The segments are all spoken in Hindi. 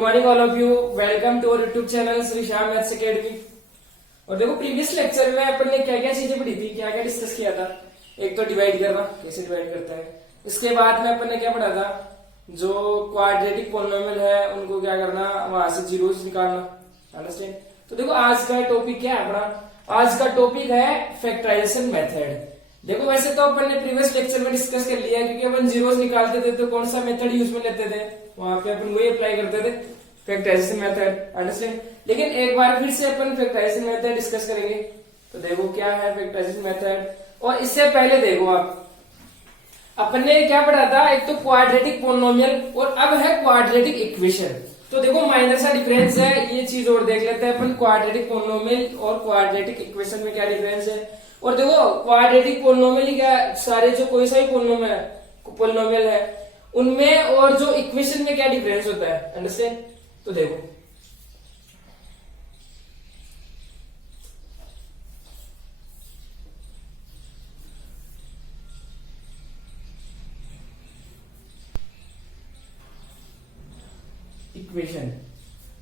Morning all of you. Welcome to our YouTube channel Shri Shyam maths academy. और देखो प्रीवियस लेक्चर में अपन ने क्या क्या चीजें पढ़ी थी, क्या क्या डिस्कस किया था। एक तो डिवाइड करना, कैसे डिवाइड करता है। इसके बाद में अपन ने क्या पढ़ा था, जो क्वाड्रेटिक पोलिनोमियल है उनको क्या करना, वहां से जीरोस निकालना। अंडरस्टैंड। तो देखो आज का टॉपिक क्या है अपना, आज का टॉपिक है फैक्टराइजेशन मेथड। देखो वैसे तो अपन ने प्रीवियस लेक्चर में डिस्कस कर लिया, क्योंकि अपन जीरोस निकालते थे तो कौन सा मेथड यूज में लेते थे, वहां पे अपन वही अप्लाई करते थे, फैक्टराइजेशन मेथड। अंडरस्टैंड। लेकिन एक बार फिर से अपन फैक्टराइजेशन मेथड डिस्कस करेंगे। तो देखो क्या है फैक्टराइजेशन मेथड। और इससे पहले देखो आप, अपन ने क्या पढ़ा था, एक तो क्वाड्रेटिक पोलिनोमियल और अब है क्वाड्रेटिक इक्वेशन। तो देखो माइनर सा डिफरेंस है, ये चीज और देख लेते हैं अपन, क्वाड्रेटिक पोलिनोमियल और क्वाड्रेटिक इक्वेशन में क्या डिफरेंस है। और देखो क्वाड्रेटिक पोलिनोमियल ही क्या, सारे जो कोई सा भी पोलिनोमियल है उनमें और जो इक्वेशन में क्या डिफरेंस होता है। अंडरस्टैंड। तो देखो इक्वेशन,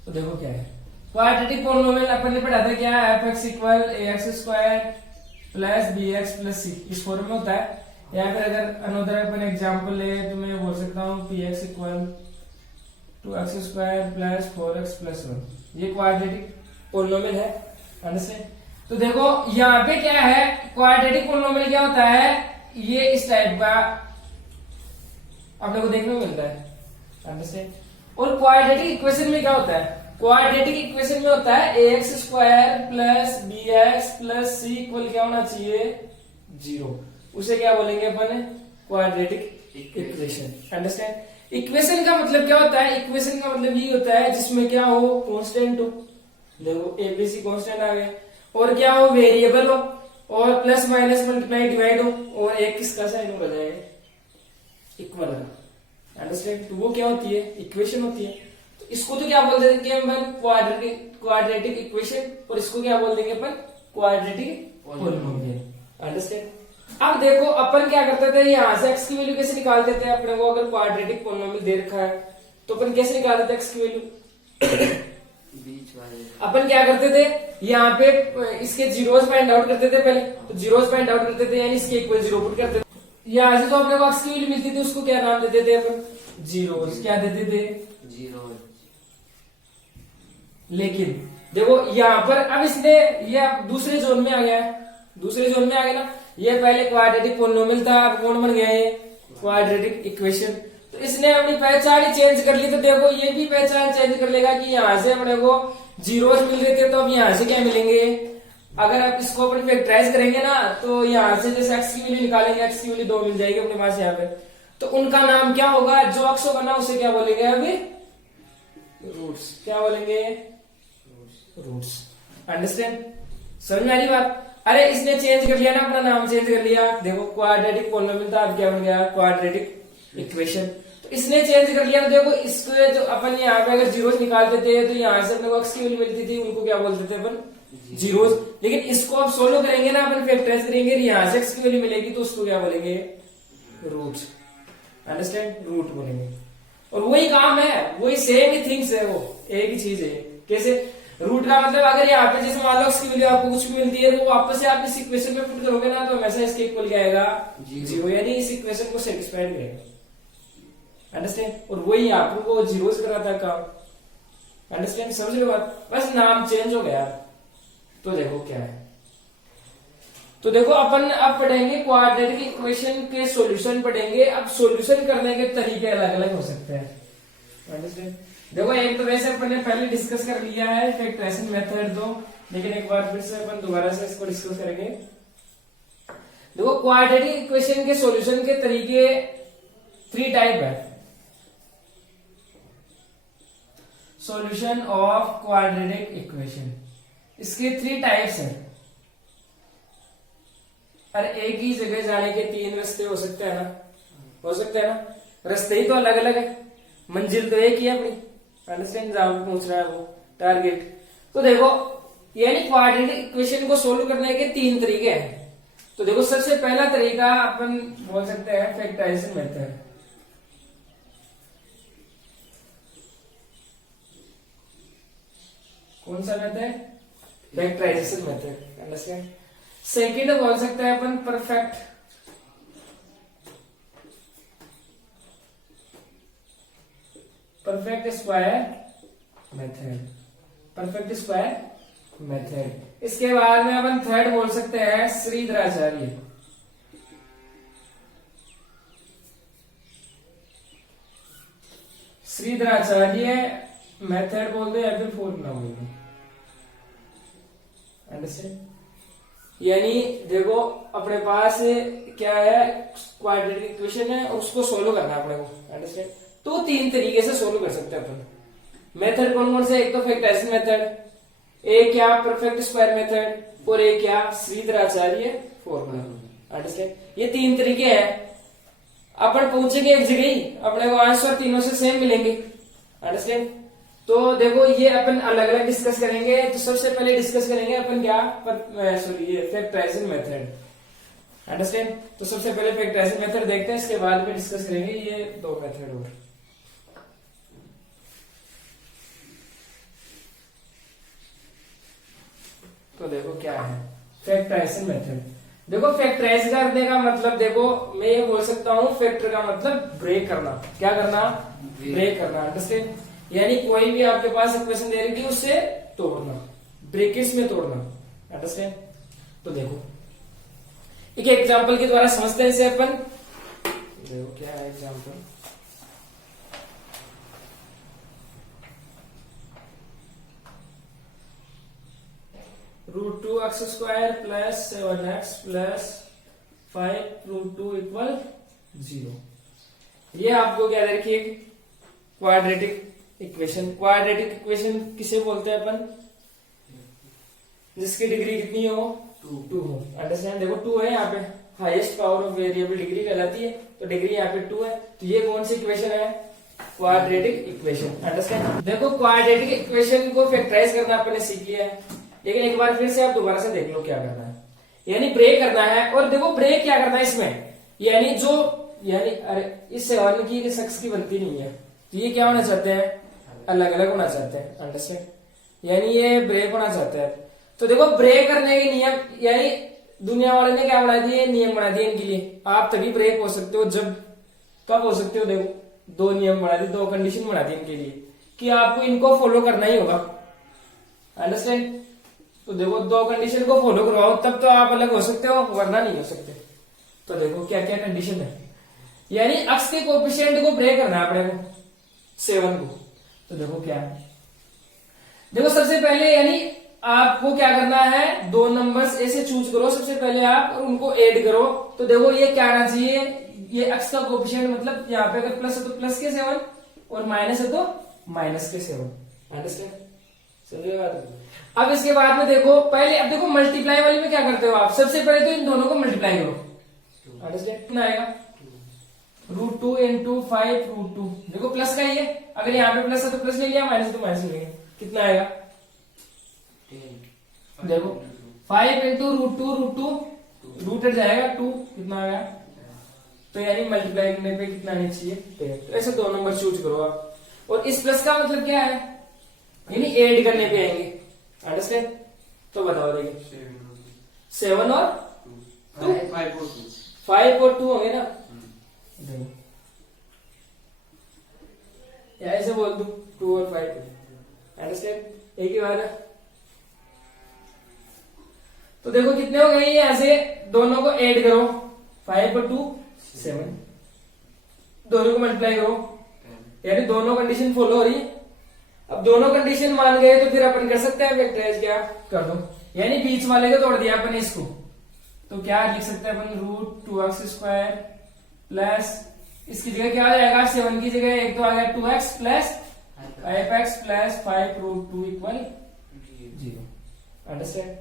तो देखो क्या है क्वाड्रेटिक पोलिनोमियल। अपन ने पढ़ा था क्या, f x equal a x square plus b x plus c, इस फॉर्म में होता है। या फिर अगर अनदर अपन एग्जांपल ले तो मैं बोल सकता हूँ P x equal to x square plus 4x plus 1, ये क्वाड्रेटिक पोलिनोमियल है। अंडरस्टैंड। तो देखो यहाँ पे क्या है, क्वाड्रेटिक पोलिनोमियल क्या होता है, ये इस टाइप का अपने को देखने को मिलता है। अंडरस्टैंड। और क्वाड्रेटिक इक्वेशन में क्या होता है, क्वाड्रेटिक इक्वेशन में होता है a x square plus b x plus c equal क्या होना चाहिए, 0। उसे क्या बोलेंगे अपन, क्वाड्रेटिक इक्वेशन। अंडरस्टैंड। इक्वेशन का मतलब क्या होता है, इक्वेशन का मतलब ये होता है जिसमें क्या हो, कांस्टेंट हो। देखो एबीसी कांस्टेंट आ गए, और क्या हो, वेरिएबल हो, और प्लस माइनस मल्टीप्लाई डिवाइड हो, और एक किसका साइन हो जाएगा, इक्वल का। अंडरस्टैंड। तो वो क्या होती है, इक्वेशन होती है। तो इसको तो क्या बोल देंगे अपन, क्वाड्रेटिक इक्वेशन, और इसको क्या बोल देंगे अपन, क्वाड्रेटिक पोलिनोमियल। अंडरस्टैंड। अब देखो अपन क्या करते थे, यहाँ से एक्स की वैल्यू कैसे निकालते थे अपने को, अगर क्वाड्रेटिक पोलिनोमियल दे रखा है तो अपन कैसे निकालते थे एक्स की वैल्यू बीच वाले अपन क्या करते थे, यहाँ पे इसके जीरोस फाइंड आउट करते थे पहले, तो जीरोस फाइंड आउट करते थे, यानी इसके इक्वल 0 पुट करते थे। यहाँ से तो अपने को एक्स की वैल्यू मिलती थी, उसको क्या नाम देते थे अपन, जीरोस। क्या देते थे, जीरो। लेकिन देखो यहाँ पर अब इसने ये दूसरे जोन में आ गया है, दूसरे जोन में आ गया ना। ये पहले क्वाड्रेटिक पोलिनोमियल था, अब कौन बन गया है, क्वाड्रेटिक इक्वेशन। तो इसने अपनी पहचान ही चेंज कर ली। तो देखो ये भी पहचान चेंज कर लेगा कि यहाँ से अपने को जीरोस मिल रहे थे, तो अब यहाँ से क्या मिलेंगे, अगर आप इसको अपन फैक्टराइज करेंगे ना, तो यहाँ से जैसे एक्स की वैल्यू निकालेंगे, एक्स की वैल्यू 2 मिल जाएगी अपने पास यहाँ पे। तो उनका नाम क्या होगा, जो अक्स होगा ना उसे क्या बोलेंगे अभी, रूट्स। क्या बोलेंगे, रूट्स। अंडरस्टैंड। समझ में आ रही बात। अरे इसने चेंज कर लिया ना, अपना नाम चेंज कर लिया। देखो क्वाड्रेटिक पोलिनोमियल था, अब क्या बन गया, क्वाड्रेटिक इक्वेशन। तो इसने चेंज कर लिया। तो देखो इसको जो अपन यहाँ पे अगर जीरोस निकालते थे तो यहाँ से अपने को एक्स की वैल्यू मिलती थी, उनको क्या बोलते थे अपन, जीरोस। लेकिन इसको अब सोल्व करेंगे ना अपन, फैक्टराइज करेंगे, यहाँ से एक्स की वैल्यू मिलेगी, तो उसको क्या बोलेंगे, रूट्स। अंडरस्टैंड। रूट बोलेंगे। और वही काम है, वही सेम ही थिंग्स है, वो एक ही चीज है। कैसे, रूट का मतलब अगर यहाँ पे जैसे मान लो इसकी वैल्यू आपको कुछ भी मिलती है, तो वापस से आप इस इक्वेशन में पुट करोगे ना, तो हमेशा इसके इक्वल क्या आएगा, 0, यानी इस इक्वेशन को सेटिस्फाइड करेगा। अंडरस्टैंड। और वही आपको जीरोस कराता है काम। अंडरस्टैंड। समझ लो बात, बस नाम चेंज हो गया। तो देखो क्या है, तो देखो अपन अब पढ़ेंगे क्वाड्रेटिक इक्वेशन के सॉल्यूशन पढ़ेंगे। अब सॉल्यूशन करने के तरीके अलग अलग हो सकते हैं। अंडरस्टैंड। देखो एक तो वैसे अपन ने पहले डिस्कस कर लिया है फैक्टराइजेशन मेथड दो, लेकिन एक बार फिर से अपन दोबारा से इसको डिस्कस करेंगे। देखो क्वाड्रेटिक इक्वेशन के सॉल्यूशन के तरीके 3 टाइप है। सॉल्यूशन ऑफ क्वाड्रेटिक इक्वेशन, इसके 3 टाइप्स हैं। अरे एक ही जगह जाने के 3 रास्ते हो सकते हैं ना, हो सकते हैं ना, रास्ते ही तो अलग अलग है, मंजिल तो एक ही है अपनी। अंडरस्टैंड। जहां पहुंच रहा है वो टारगेट। तो देखो यानी क्वाड्रेटिक इक्वेशन को सोल्व करने के 3 तरीके हैं। तो देखो सबसे पहला तरीका अपन बोल सकते हैं फैक्टराइजेशन मेथड। कौन सा method? Factorisation method. Understand. Second बोल सकते हैं अपन परफेक्ट स्क्वायर मेथड। इसके बाद में अपन थर्ड बोल सकते हैं श्रीधराचार्य। मेथड बोल दो या फिर फॉर्मूला बोल दो। अंडरस्टैंड। यानी देखो अपने पास क्या है, क्वाड्रेटिक इक्वेशन है और उसको सोल्व करना है अपने को। अंडरस्टैंड। तो तीन तरीके से सोल्व कर सकते हैं अपन। मेथड कौन कौन से? एक तो फैक्टराइजेशन मेथड, एक क्या परफेक्ट स्क्वायर मेथड, और एक क्या श्रीधराचार्य फॉर्मूला। अंडरस्टैंड। ये तीन तरीके हैं। अपन पूछेंगे एक जगह ही, अपने को आंसर तीनों से सेम मिलेंगे। अंडरस्टैंड। तो देखो ये अपन अलग अलग डिस्कस करेंगे। तो सबसे पहले डिस्कस करेंगे अपन क्या, ये फैक्टराइजेशन मेथड। अंडरस्टैंड। तो सबसे पहले फैक्टराइजेशन मेथड देखते हैं, इसके बाद में डिस्कस करेंगे ये दो मेथड और। तो देखो क्या है फैक्टराइजेशन मेथड। देखो फैक्टराइज करने का मतलब, देखो मैं ये बोल सकता हूँ फैक्टर का मतलब ब्रेक करना। क्या करना? ब्रेक करना। अंडरस्टैंड। यानी कोई भी आपके पास इक्वेशन दे रही थी उसे तोड़ना, ब्रेकेट्स में तोड़ना। अंडरस्टैंड। तो देखो एक एग्जांपल के द्वारा समझते हैं इसे अपन। देखो क्या है example. √2x² plus 7x plus 5√2 equal 0। ये आपको क्या दे रखी है? Quadratic equation. क्वाड्रेटिक इक्वेशन किसे बोलते हैं अपन? जिसकी डिग्री कितनी हो? 2 हो। अंडरस्टैंड। देखो 2 है यहाँ पे, highest power of variable degree कहलाती है। तो डिग्री यहाँ पे 2 है। तो ये कौन सी इक्वेशन है? Quadratic equation. अंडरस्टैंड। देखो क्वाड्रेटिक इक्वेशन को फैक्टराइज करना अपने सीख लिया है, लेकिन एक बार फिर से आप दोबारा से देख लो क्या करना है। यानी ब्रेक करना है। और देखो ब्रेक क्या करना है इसमें, यानी अरे इस 7 की इस x की बनती नहीं है, तो ये क्या होना चाहते हैं? अलग अलग होना चाहते हैं। अंडरस्टैंड। यानी ये ब्रेक होना चाहते हैं। तो देखो ब्रेक करने के नियम, यानी दुनिया वाले ने क्या बना दिए? नियम बना दिए इनके लिए। आप तभी ब्रेक हो सकते हो जब, कब हो सकते हो? देखो 2 नियम बना दिए, 2 कंडीशन बना दी इनके लिए कि आपको इनको फॉलो करना ही होगा। अंडरस्टैंड। तो देखो 2 कंडीशन को फॉलो करवाओ तब तो आप अलग हो सकते हो, वरना नहीं हो सकते। तो देखो क्या क्या कंडीशन है। यानी अक्स के कोएफिशिएंट को ब्रेक करना है अपने को, 7 को। तो देखो क्या है, देखो सबसे पहले यानी आपको क्या करना है, 2 नंबर्स ऐसे चूज करो सबसे पहले आप और उनको ऐड करो। तो देखो ये क्या आना चाहिए, ये अक्स का कोएफिशिएंट मतलब यहाँ पे अगर प्लस है तो प्लस के 7 और माइनस है तो माइनस के 7। अंडरस्टैंड? समझिए बात। अब इसके बाद में देखो पहले, अब देखो मल्टीप्लाई वाली में क्या करते हो आप, सबसे पहले तो इन दोनों को मल्टीप्लाई करो। अंडरस्टैंड? कितना आएगा? √2 into 5√2। देखो प्लस का ही है, अगर यहाँ पे प्लस है तो प्लस ले लिया, माइनस तो माइनस ले लिया। कितना आएगा? 10। देखो 5 into √2 रूट हट जाएगा 2, कितना आएगा? तो यानी मल्टीप्लाई करने पे कितना आना चाहिए? 10। तो ऐसे 2 नंबर चूज करो आप। और इस प्लस का मतलब क्या है, यानी ऐड करने पे आएंगे। अंडरस्टैंड? तो बताओ देखिए 7 और 2, 5 और 2 होंगे ना। या ऐसे बोल दू 2 और 5। अंडरस्टैंड? एक ही बात है। तो देखो कितने हो गए, ऐसे दोनों को ऐड करो, 5 और 2 7, दोनों को मल्टीप्लाई करो, यानी दोनों कंडीशन फॉलो हो रही है। अब दोनों कंडीशन मान गए तो फिर अपन कर सकते हैं वेक्टराइज, क्या कर दो, यानी बीच वाले को तोड़ दिया अपन इसको। तो क्या लिख सकते हैं अपन, √2x² प्लस इसकी जगह क्या आ जाएगा, 7 की जगह एक तो आ गया 2x plus 5x plus 5√2 equal 0। Understand?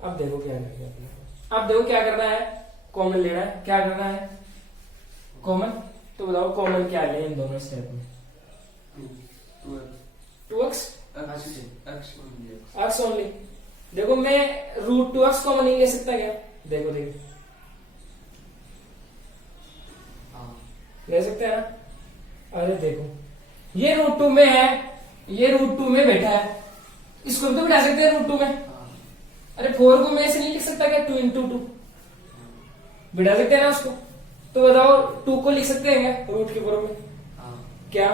अब देखो क्या करना है, अब देखो क्या करना है, कॉमन लेना है। क्या करना है कॉमन, तो बताओ कॉमन क्या ले इन दोनों स्टेप में। 2x x only. देखो मैं √2x कॉमन नहीं ले सकता क्या, देखो देखो ले सकते हैं ना। अरे देखो ये √2 में है, ये √2 में बैठा है, इसको भी तो बिठा सकते हैं रूट 2 में। हाँ अरे 4 को मैं ऐसे नहीं लिख सकता क्या, 2 इंटू 2 बिठा सकते हैं ना उसको। तो बताओ 2 को लिख सकते हैं क्या रूट के फॉर्म में? हाँ क्या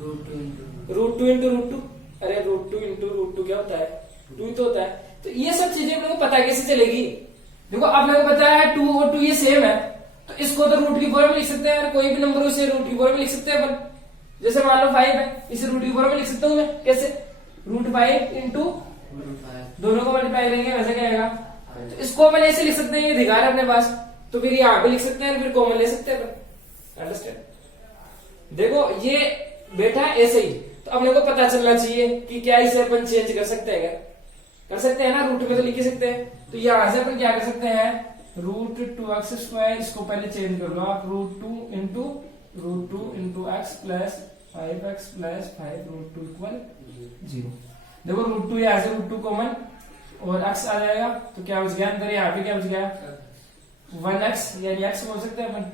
root 2 into root 2 into root 2? अरे रूट 2 इंटू रूट 2 क्या होता है, 2 ही तो होता है। तो ये सब चीजें अपने को पता कैसे चलेगी? देखो अपने को पता है 2 और 2 ये सेम है, तो इसको तो रूट की फॉर्म में लिख सकते हैं, कोई भी नंबर उसे रूट की फॉर्म में लिख सकते हैं अपन। जैसे मान लो 5 है, इसे रूट की फॉर्म में लिख सकता हूँ मैं, कैसे? रूट 5 इंटू रूट 5 दोनों को मल्टीप्लाई करेंगे वैसे क्या आएगा। तो इसको अपन ऐसे लिख सकते हैं, ये अधिकार है अपने पास, तो फिर यहाँ पे लिख सकते हैं, फिर कॉमन ले सकते हैं अपन। अंडरस्टैंड? देखो ये बैठा है ऐसे ही, तो अपने को पता चलना चाहिए कि क्या इसे अपन चेंज कर सकते हैं क्या? कर सकते हैं ना, रूट में तो लिख ही सकते हैं। तो यहां से अपन क्या कर सकते हैं, रूट 2x², इसको पहले चेंज कर लो आप, root 2 into x plus 5x plus 5 root 2 equal 0। देखो रूट 2 यहां से रूट 2 कॉमन और x आ जाएगा, तो क्या बच गया अंदर, यहाँ पे क्या बच गया 1x, यानी x बोल सकते हैं अपन।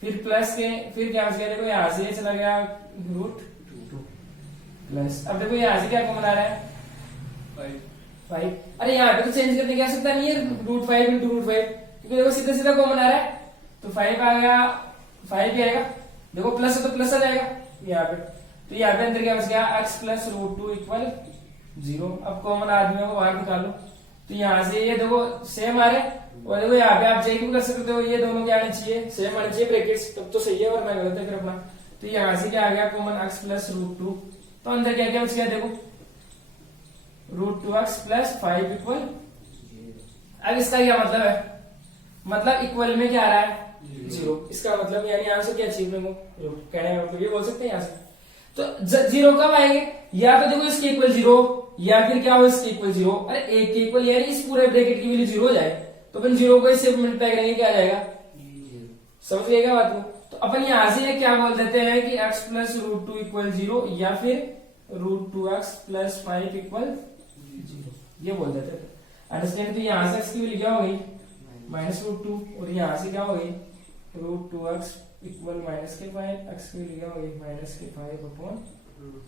फिर प्लस के फिर क्या बच गया, देखो यहाँ से ये चला गया रूट 2 प्लस, अब देखो यहाँ से क्या कॉमन आ रहा है 5। अरे यहाँ पे तो चेंज करने की आवश्यकता नहीं है, रूट 5 इंटू रूट 5, क्योंकि देखो सीधा सीधा कॉमन आ रहा है, तो 5 आ गया, 5 भी आएगा। देखो प्लस है तो प्लस आ जाएगा यहाँ पे, तो यहाँ पे अंदर क्या बच गया x प्लस रूट 2 इक्वल 0। अब कॉमन आदमियों को बाहर निकालो, तो यहाँ से ये देखो सेम आ रहे, और देखो यहाँ पे आप चेक भी कर सकते हो, ये दोनों क्या आने चाहिए, सेम आने चाहिए ब्रैकेट्स, तब तो सही है, वरना गलत है फिर अपना। तो यहाँ से क्या आ गया कॉमन x प्लस रूट 2, तो अंदर क्या क्या बच गया देखो रूट 2x प्लस 5 इक्वल। अब इसका क्या मतलब है, मतलब इक्वल में क्या आ रहा है 0, इसका मतलब यानी आंसर क्या चाहिए मेरे को, कहने का मतलब ये बोल सकते हैं यहाँ से। तो 0 कब आएंगे, या तो देखो इसके इक्वल 0, या फिर क्या हो इसके इक्वल 0। अरे एक के इक्वल यानी इस पूरे ब्रैकेट की वैल्यू 0 हो जाए, तो अपन 0 को इससे मल्टीप्लाई करेंगे क्या आ जाएगा, समझ गए क्या बात को। तो अपन यहाँ से क्या बोल देते हैं कि x प्लस रूट 2 इक्वल 0, या फिर रूट 2x प्लस 5 इक्वल 0, ये बोल देते हैं। अंडरस्टैंड? तो यहाँ से x की वैल्यू क्या हो गई माइनस रूट 2, और यहाँ से क्या हो गई रूट 2x इक्वल माइनस के 5, x की वैल्यू क्या हो गई माइनस के 5 अपॉन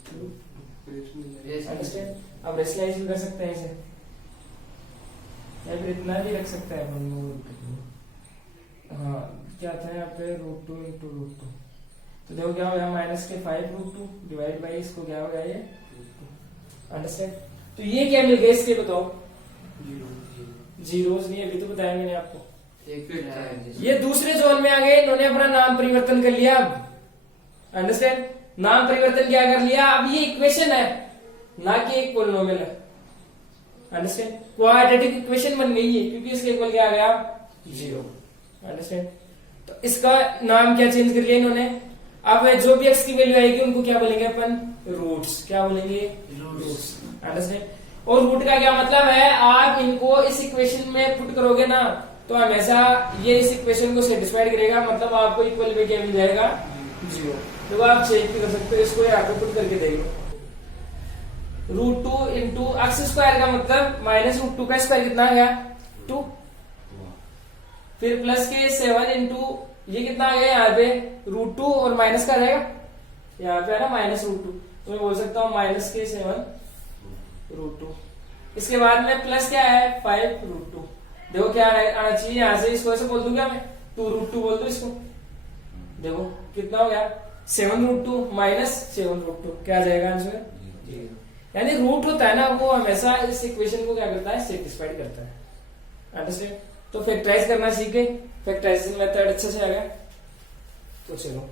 2। अंडरस्टैंड? अब रेशनलाइज भी कर सकते हैं इसे, या फिर इतना भी रख सकते हैं अपन। हाँ क्या था यहाँ पे रूट 2 इंटू रूट 2, तो देखो क्या हो गया माइनस के 5 रूट 2 डिवाइड बाई इसको क्या हो गया ये। अंडरस्टैंड? तो ये क्या मिल गया इसके बताओ, जीरोस नहीं, अभी तो बताया मैंने आपको। ये दूसरे जोन में आ गए, इन्होंने अपना नाम परिवर्तन कर लिया। अब अंडरस्टैंड? नाम परिवर्तन क्या कर लिया, अब ये इक्वेशन है ना कि एक पोलिनोमियल है। अंडरस्टैंड? क्वाड्रेटिक इक्वेशन बन गई है, क्योंकि इसके इक्वल क्या आ गया 0। अंडरस्टैंड? तो इसका नाम क्या चेंज कर लिया इन्होंने। अब जो भी x की वैल्यू आएगी उनको क्या बोलेंगे अपन, रूट्स। क्या बोलेंगे, रूट्स। अंडरस्टैंड? और रूट का क्या मतलब है, आप इनको इस इक्वेशन में पुट करोगे ना, तो हमेशा ये इस इक्वेशन को सेटिस्फाइड करेगा, मतलब आपको इक्वल में क्या मिल जाएगा 0। तो आप चेक भी कर सकते हो, इसको यहाँ पे पुट करके देखो। रूट 2 इंटू एक्स स्क्वायर का मतलब माइनस रूट 2 का स्क्वायर कितना आ गया 2, फिर प्लस के 7 इंटू ये कितना आ गया यहाँ पे रूट 2, और माइनस का रहेगा यहाँ पे है ना माइनस रूट 2, तो मैं बोल सकता हूँ माइनस के 7 रूट 2। इसके बाद में प्लस क्या है 5 रूट 2। देखो क्या आना चाहिए यहाँ से, इसको ऐसे बोल दूं क्या मैं 2 रूट 2 बोल दूं इसको। देखो कितना हो गया 7 रूट 2 माइनस 7 रूट 2, क्या आ जाएगा आंसर, यानी रूट होता है ना वो हमेशा इस इक्वेशन को क्या करता है, सेटिस्फाइड करता है। अंडरस्टैंड? तो फैक्टराइज करना सीखे, फैक्टराइजेशन मेथड अच्छे से आ गया। तो चलो